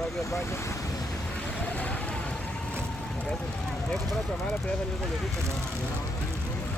aquí al baño. Voy a comprar otra mala, pero ya salió el bollerito, ¿no?